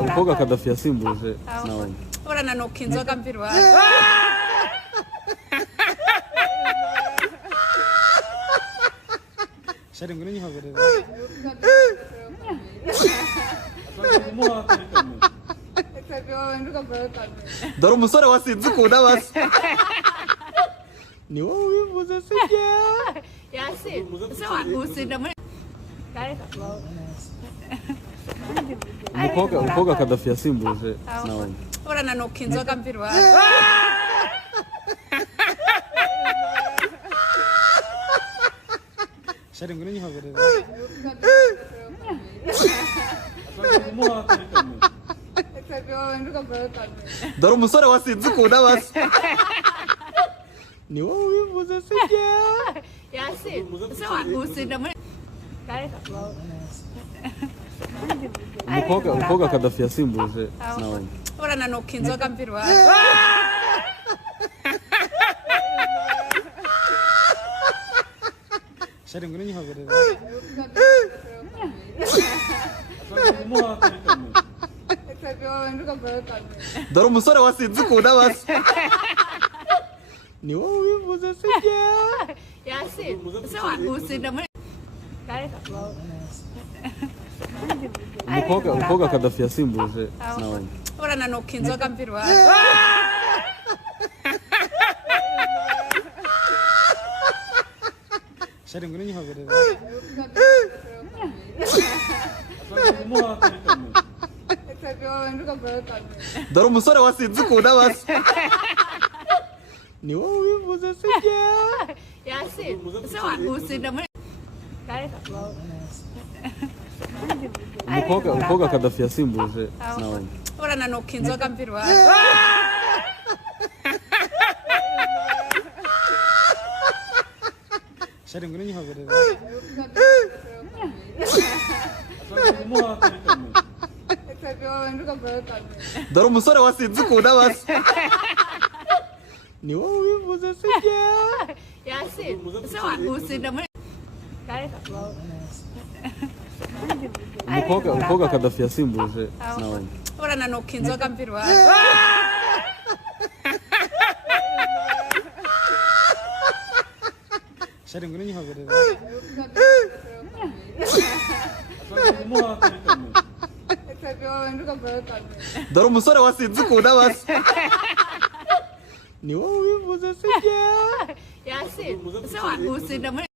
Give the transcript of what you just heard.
umukobwa KADAFI yasimbuje nawe urananuka inzoga mbirwa shari ngune nyihobere dore umusore wasinze ukunda basi ni wowe ubivuze sibyo yasinze wagusinda muri umukobwa KADAFI yasimbuje nawe urananuka inzoga mbirwa shari ngune nyihobere dore umusore wasinze ukunda basi ni wowe ubivuze sibyo yasinze wagusinda muri umukobwa KADAFI yasimbuje nawe urananuka inzoga mbirwa shari ngune nyihobere dore umusore wasinze ukunda basi ni wowe ubivuze sibyo yasinze wagusinda muri umukobwa KADAFI yasimbuje nawe urananuka inzoga mbirwa shari ngune nyihobere dore umusore wasinze ukunda basi ni wowe ubivuze sibyo yasinze wagusinda muri umukobwa KADAFI yasimbuje nawe urananuka inzoga mbirwa shari ngune nyihobere dore umusore wasinze ukunda basi ni wowe ubivuze sibyo yasinze wagusinda muri umukobwa KADAFI yasimbuje nawe urananuka inzoga mbirwa shari ngune nyihobere dore umusore wasinze ukunda basi ni wowe ubivuze sibyo yasinze wagusinda muri